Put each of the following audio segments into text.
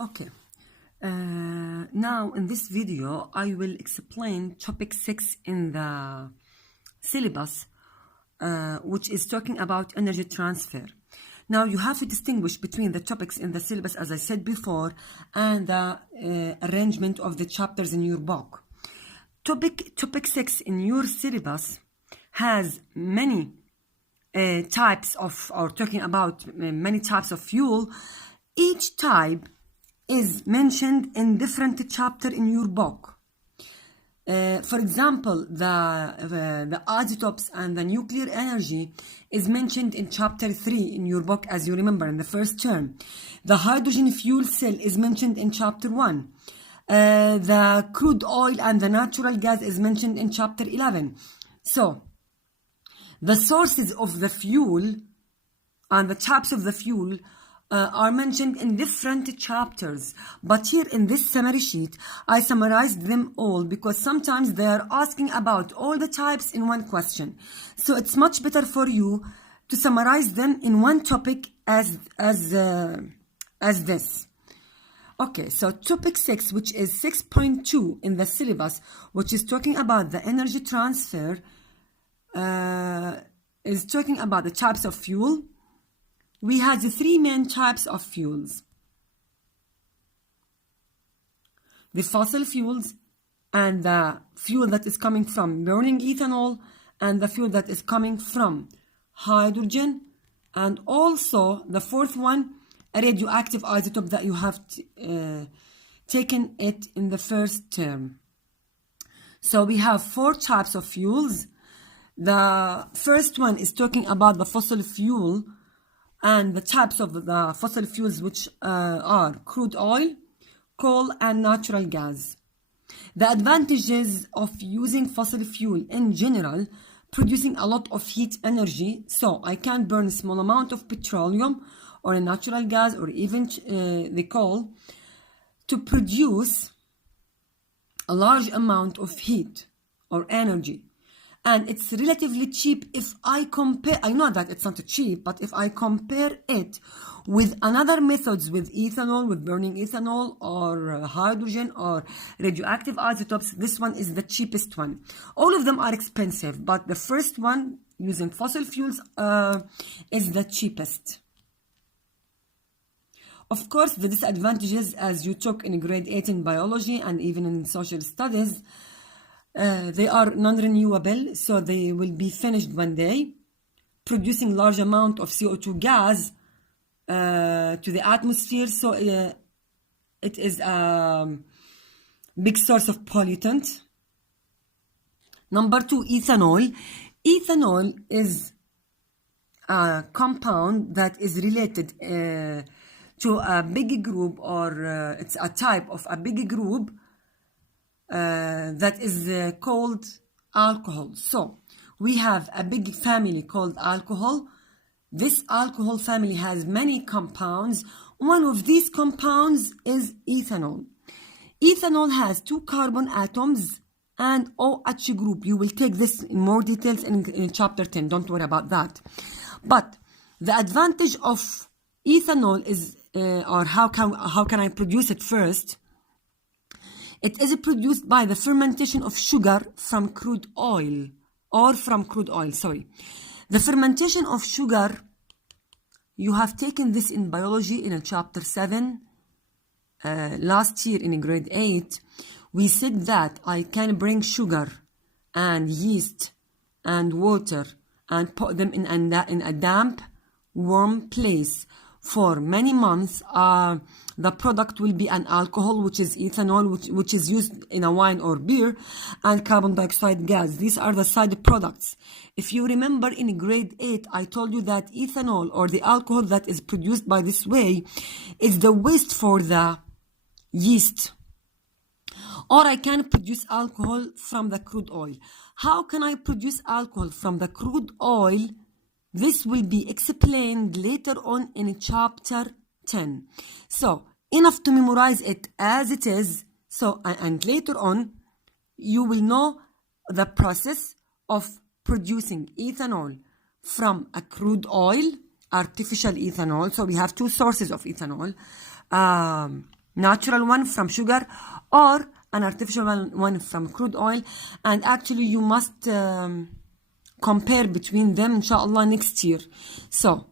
Okay. Now in this video, I will explain topic 6 in the syllabus, which is talking about energy transfer. Now you have to distinguish between the topics in the syllabus, as I said before, and the arrangement of the chapters in your book. Topic 6 in your syllabus has many types of, or talking about many types of fuel. Each type is mentioned in different chapter in your book. For example, the isotopes and the nuclear energy is mentioned in chapter 3 in your book, as you remember in the first term. The hydrogen fuel cell is mentioned in chapter 1. The crude oil and the natural gas is mentioned in chapter 11. So, the sources of the fuel and the types of the fuel are mentioned in different chapters, but here in this summary sheet I summarized them all because sometimes they are asking about all the types in one question, so it's much better for you to summarize them in one topic as this. Okay, so topic 6, which is 6.2 in the syllabus, which is talking about the energy transfer, is talking about the types of fuel. We have the 3 main types of fuels: the fossil fuels, and the fuel that is coming from burning ethanol, and the fuel that is coming from hydrogen, and also the 4th one, a radioactive isotope that you have taken it in the first term. So we have 4 types of fuels. The first one is talking about the fossil fuel and the types of the fossil fuels, which are crude oil, coal, and natural gas. The advantages of using fossil fuel in general: producing a lot of heat energy, so I can burn a small amount of petroleum or a natural gas or even the coal to produce a large amount of heat or energy. And it's relatively cheap if I compare, I know that it's not cheap, but if I compare it with another methods, with ethanol, with burning ethanol, or hydrogen, or radioactive isotopes, this one is the cheapest one. All of them are expensive, but the first one, using fossil fuels, is the cheapest. Of course, the disadvantages, as you took in grade 8 in biology and even in social studies, they are non-renewable, so they will be finished one day, producing large amount of CO2 gas to the atmosphere, so it is a big source of pollutant. Number 2, ethanol. Ethanol is a compound that is related to a big group, or it's a type of a big group that is called alcohol. So we have a big family called alcohol. This alcohol family has many compounds. One of these compounds is ethanol. Ethanol has 2 carbon atoms and OH group. You will take this in more details in chapter 10. Don't worry about that. But the advantage of ethanol is, or how can I produce it first? It is produced by the fermentation of sugar from crude oil, The fermentation of sugar, you have taken this in biology in chapter 7, last year in grade 8. We said that I can bring sugar and yeast and water and put them in a damp, warm place for many months. The product will be an alcohol, which is ethanol, which is used in a wine or beer, and carbon dioxide gas. These are the side products. If you remember in grade 8, I told you that ethanol, or the alcohol that is produced by this way, is the waste for the yeast. Or I can produce alcohol from the crude oil. How can I produce alcohol from the crude oil? This will be explained later on in chapter 10. So, enough to memorize it as it is. So, and later on, you will know the process of producing ethanol from a crude oil, artificial ethanol. So, we have 2 sources of ethanol. natural one from sugar or an artificial one from crude oil. And actually you must compare between them inshallah next year. So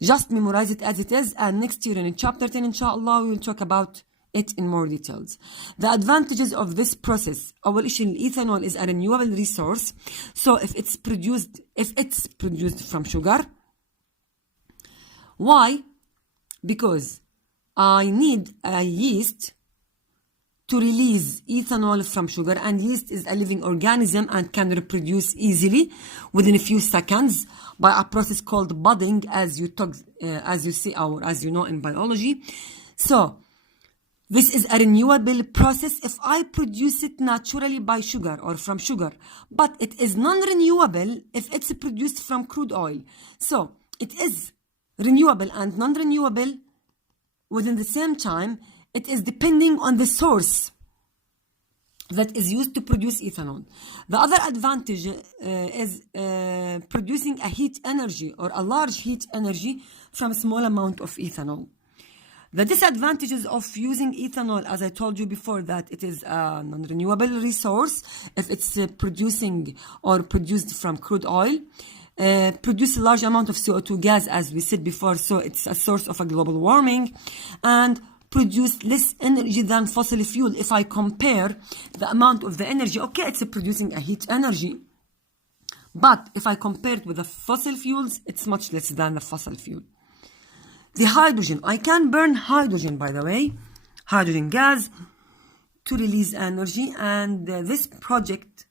just memorize it as it is, and next year in chapter 10 inshallah we will talk about it in more details. The advantages of this process: أول شيء ethanol is a renewable resource. So if it's produced from sugar. Why? Because I need a yeast to release ethanol from sugar, and yeast is a living organism and can reproduce easily within a few seconds by a process called budding, as you see or as you know in biology. So this is a renewable process if I produce it naturally by sugar or from sugar, but it is non-renewable if it's produced from crude oil. So it is renewable and non-renewable within the same time. It is depending on the source that is used to produce ethanol. The other advantage is producing a heat energy or a large heat energy from a small amount of ethanol. The disadvantages of using ethanol, as I told you before, that it is a non-renewable resource if it's producing or produced from crude oil. Produce a large amount of CO2 gas, as we said before, so it's a source of a global warming, and produce less energy than fossil fuel. If I compare the amount of the energy, okay, it's producing a heat energy, but if I compare it with the fossil fuels, it's much less than the fossil fuel. The hydrogen, I can burn hydrogen, by the way, hydrogen gas, to release energy, and this project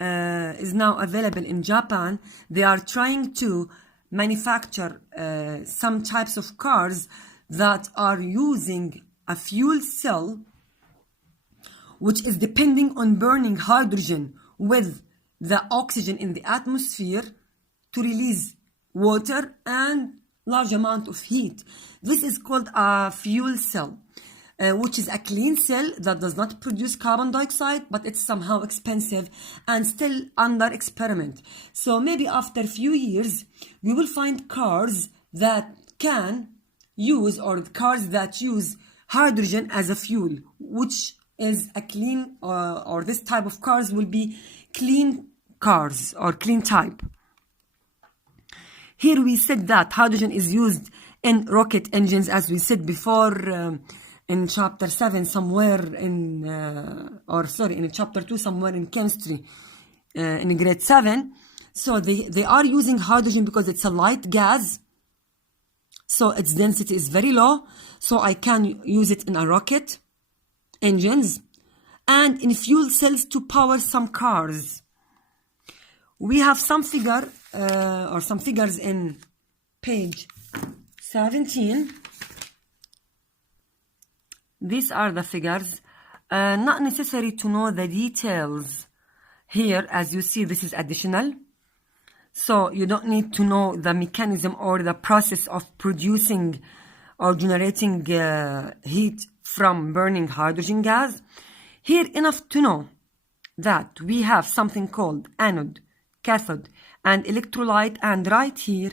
is now available in Japan. They are trying to manufacture some types of cars that are using a fuel cell which is depending on burning hydrogen with the oxygen in the atmosphere to release water and large amount of heat. This is called a fuel cell, which is a clean cell that does not produce carbon dioxide, but it's somehow expensive and still under experiment. So maybe after a few years, we will find cars that can use, or cars that use hydrogen as a fuel, which is a clean, or this type of cars will be clean cars or clean type. Here we said that hydrogen is used in rocket engines, as we said before, in chapter 7 somewhere in chapter 2 somewhere in chemistry, in grade 7. So they are using hydrogen because it's a light gas, so its density is very low, so I can use it in a rocket engines and in fuel cells to power some cars. We have some figure or some figures in page 17. These are the figures. Not necessary to know the details here. As you see, this is additional. So you don't need to know the mechanism or the process of producing or generating heat from burning hydrogen gas. Here, enough to know that we have something called anode, cathode, and electrolyte, and right here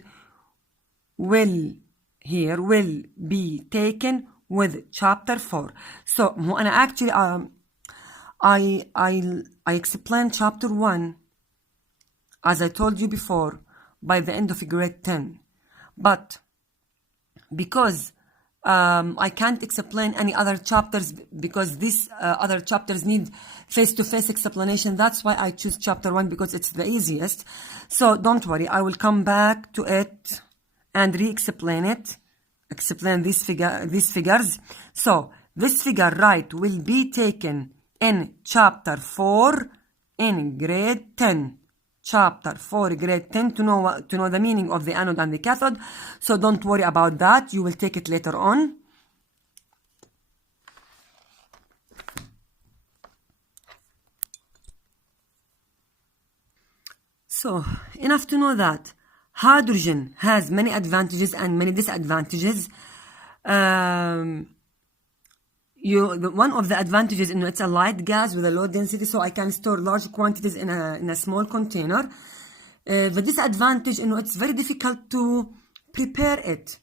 will be taken with chapter 4. So أنا actually I explained chapter 1, as I told you before, by the end of grade 10, but because I can't explain any other chapters because these other chapters need face-to-face explanation. That's why I choose chapter 1, because it's the easiest. So don't worry, I will come back to it and re-explain it. Explain these figures. So this figure right will be taken in chapter 4 in grade 10. Chapter 4 grade 10 to know the meaning of the anode and the cathode. So don't worry about that, you will take it later on. So enough to know that hydrogen has many advantages and many disadvantages. One of the advantages is it's a light gas with a low density, so I can store large quantities in a small container. The disadvantage is it's very difficult to prepare it.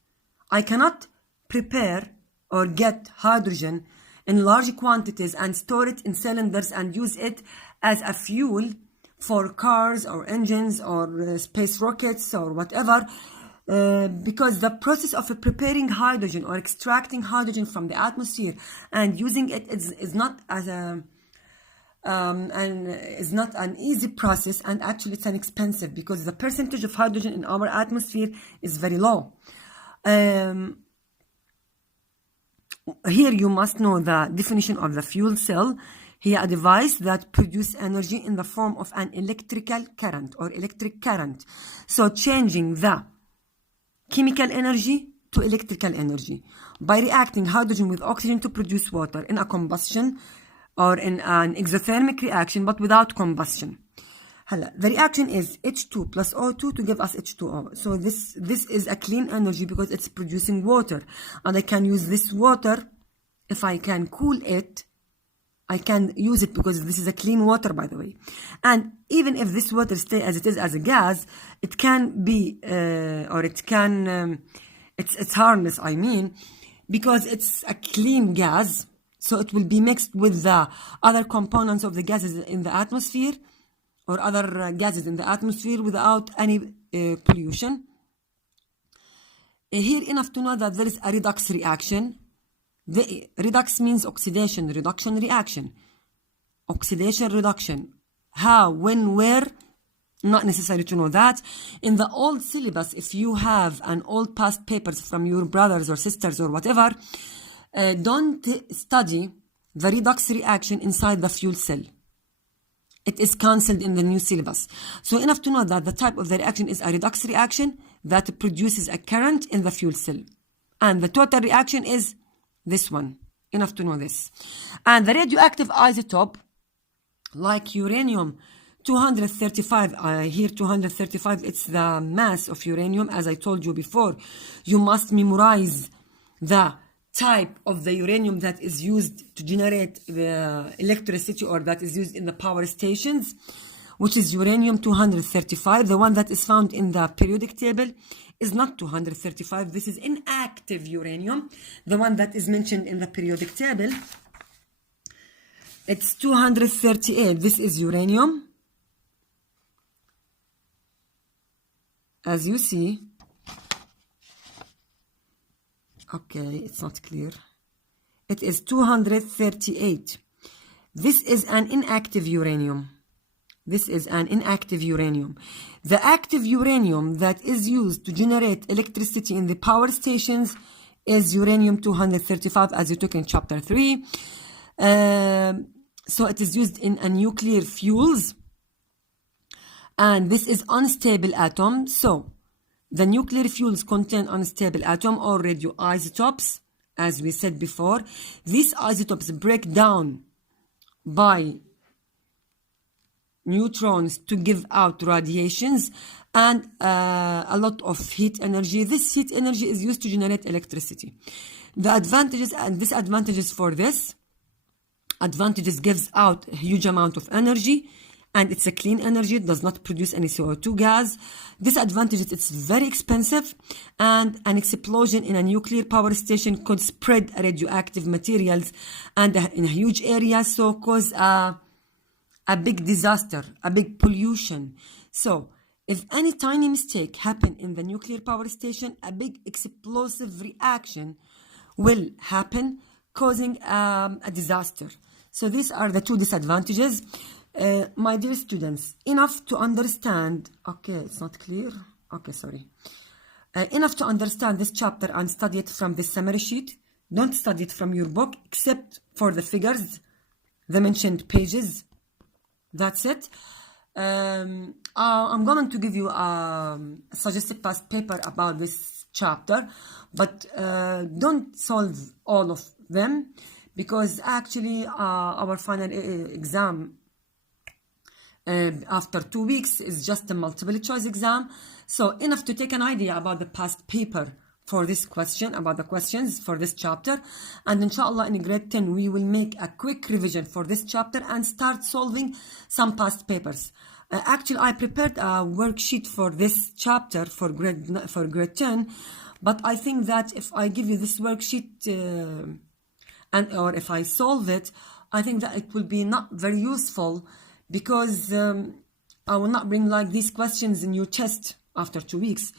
I cannot prepare or get hydrogen in large quantities and store it in cylinders and use it as a fuel for cars or engines or space rockets or whatever, because the process of preparing hydrogen or extracting hydrogen from the atmosphere and using it is not as a and is not an easy process, and actually it's an expensive, because the percentage of hydrogen in our atmosphere is very low. Here you must know the definition of the fuel cell. Here, a device that produces energy in the form of an electrical current or electric current. So changing the chemical energy to electrical energy by reacting hydrogen with oxygen to produce water in a combustion or in an exothermic reaction, but without combustion. The reaction is H2 plus O2 to give us H2O. So this is a clean energy because it's producing water. And I can use this water, if I can cool it, I can use it because this is a clean water, by the way. And even if this water stays as it is as a gas, it can be, it's harmless, I mean, because it's a clean gas. So it will be mixed with the other components of the gases in the atmosphere or other gases in the atmosphere without any pollution. Here, enough to know that there is a redox reaction. The redox means oxidation, reduction, reaction. Oxidation, reduction. How, when, where? Not necessary to know that. In the old syllabus, if you have an old past papers from your brothers or sisters or whatever, don't study the redox reaction inside the fuel cell. It is cancelled in the new syllabus. So enough to know that the type of the reaction is a redox reaction that produces a current in the fuel cell. And the total reaction is this one. Enough to know this. And the radioactive isotope, like uranium 235, here 235, it's the mass of uranium, as I told you before. You must memorize the type of the uranium that is used to generate the electricity, or that is used in the power stations, which is uranium 235. The one that is found in the periodic table is not 235. This is inactive uranium. The one that is mentioned in the periodic table, it's 238. This is uranium, as you see. Okay, it's not clear. It is 238. This is an inactive uranium. This is an inactive uranium. The active uranium that is used to generate electricity in the power stations is uranium 235, as you took in chapter 3. So it is used in a nuclear fuels. And this is unstable atom. So the nuclear fuels contain unstable atom or radioisotopes, as we said before. These isotopes break down by neutrons to give out radiations and a lot of heat energy. This heat energy is used to generate electricity. The advantages and disadvantages for this: advantages, gives out a huge amount of energy, and it's a clean energy, it does not produce any CO2 gas. Disadvantages, it's very expensive, and an explosion in a nuclear power station could spread radioactive materials and in a huge area, so cause a big disaster, a big pollution. So if any tiny mistake happen in the nuclear power station, a big explosive reaction will happen, causing a disaster. So these are the two disadvantages. My dear students, enough to understand, okay, it's not clear, okay, sorry. Enough to understand this chapter and study it from this summary sheet. Don't study it from your book, except for the figures, the mentioned pages. That's it. I'm going to give you a suggested past paper about this chapter, but don't solve all of them, because actually our final exam after 2 weeks is just a multiple choice exam. So enough to take an idea about the past paper for this question, about the questions for this chapter. And inshallah in grade 10 we will make a quick revision for this chapter and start solving some past papers. Actually I prepared a worksheet for this chapter for grade 10, But I think that if I give you this worksheet or if I solve it, I think that it will be not very useful, because I will not bring like these questions in your test after 2 weeks.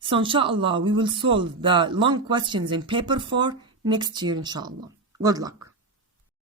So inshallah we will solve the long questions in paper 4 next year inshallah. Good luck.